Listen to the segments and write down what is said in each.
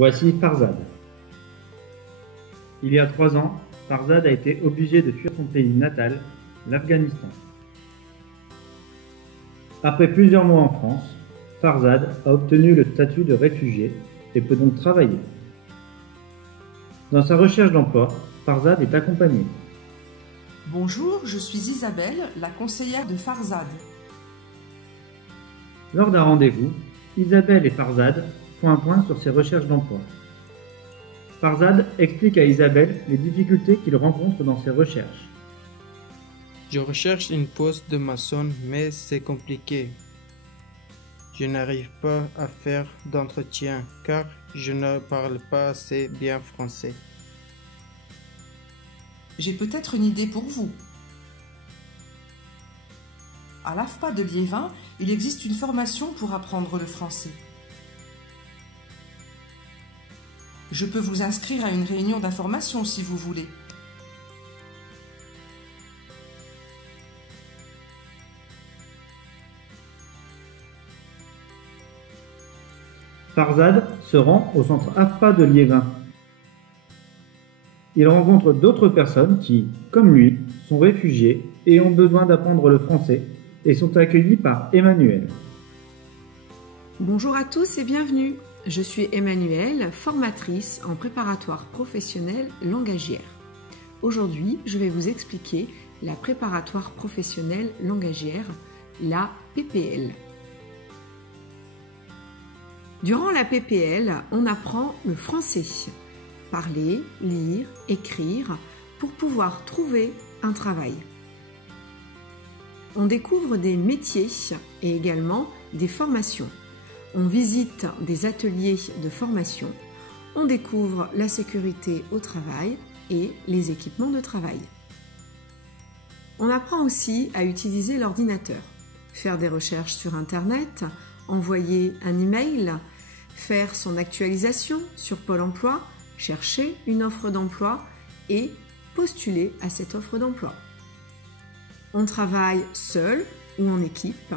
Voici Farzad. Il y a 3 ans, Farzad a été obligé de fuir son pays natal, l'Afghanistan. Après plusieurs mois en France, Farzad a obtenu le statut de réfugié et peut donc travailler. Dans sa recherche d'emploi, Farzad est accompagné. Bonjour, je suis Isabelle, la conseillère de Farzad. Lors d'un rendez-vous, Isabelle et Farzad font un point sur ses recherches d'emploi. Farzad explique à Isabelle les difficultés qu'il rencontre dans ses recherches. Je recherche une poste de maçon, mais c'est compliqué. Je n'arrive pas à faire d'entretien car je ne parle pas assez bien français. J'ai peut-être une idée pour vous. À l'AFPA de Liévin, il existe une formation pour apprendre le français. Je peux vous inscrire à une réunion d'information si vous voulez. Farzad se rend au centre AFPA de Liévin. Il rencontre d'autres personnes qui, comme lui, sont réfugiés et ont besoin d'apprendre le français et sont accueillis par Emmanuelle. Bonjour à tous et bienvenue. Je suis Emmanuelle, formatrice en préparatoire professionnel langagière. Aujourd'hui, je vais vous expliquer la préparatoire professionnelle langagière, la PPL. Durant la PPL, on apprend le français. Parler, lire, écrire pour pouvoir trouver un travail. On découvre des métiers et également des formations. On visite des ateliers de formation. On découvre la sécurité au travail et les équipements de travail. On apprend aussi à utiliser l'ordinateur, faire des recherches sur Internet, envoyer un email, faire son actualisation sur Pôle emploi, chercher une offre d'emploi et postuler à cette offre d'emploi. On travaille seul ou en équipe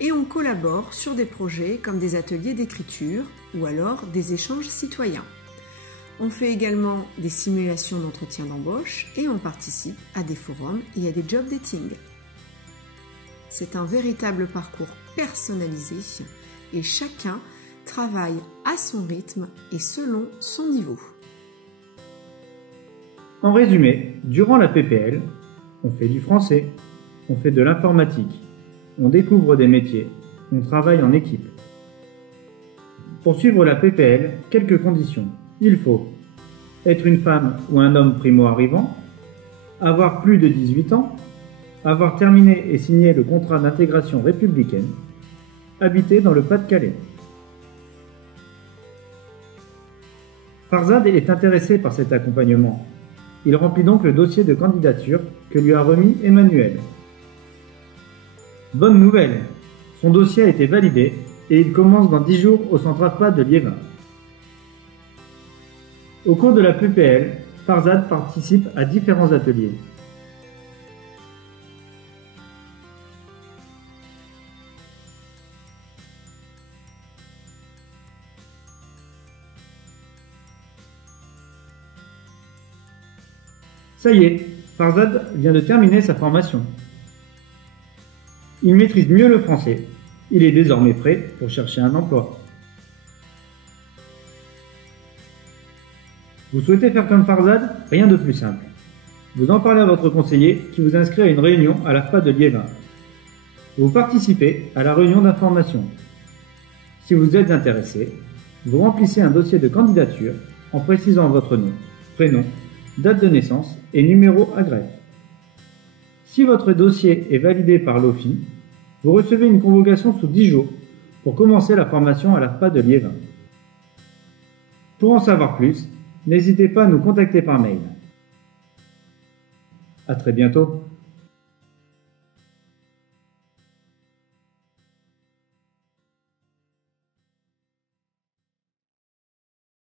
et on collabore sur des projets comme des ateliers d'écriture ou alors des échanges citoyens. On fait également des simulations d'entretien d'embauche et on participe à des forums et à des job dating. C'est un véritable parcours personnalisé et chacun travaille à son rythme et selon son niveau. En résumé, durant la PPL, on fait du français, on fait de l'informatique, on découvre des métiers, on travaille en équipe. Pour suivre la PPL, quelques conditions. Il faut être une femme ou un homme primo-arrivant, avoir plus de 18 ans, avoir terminé et signé le contrat d'intégration républicaine, habiter dans le Pas-de-Calais. Farzad est intéressé par cet accompagnement. Il remplit donc le dossier de candidature que lui a remis Emmanuelle. Bonne nouvelle, son dossier a été validé et il commence dans 10 jours au centre AFPA de Liévin. Au cours de la PPL, Farzad participe à différents ateliers. Ça y est, Farzad vient de terminer sa formation. Il maîtrise mieux le français. Il est désormais prêt pour chercher un emploi. Vous souhaitez faire comme Farzad? Rien de plus simple. Vous en parlez à votre conseiller qui vous inscrit à une réunion à l'AFPA de Liévin. Vous participez à la réunion d'information. Si vous êtes intéressé, vous remplissez un dossier de candidature en précisant votre nom, prénom, date de naissance et numéro à greffe. Si votre dossier est validé par l'OFI, vous recevez une convocation sous 10 jours pour commencer la formation à l'AFPA de Liévin. Pour en savoir plus, n'hésitez pas à nous contacter par mail. À très bientôt.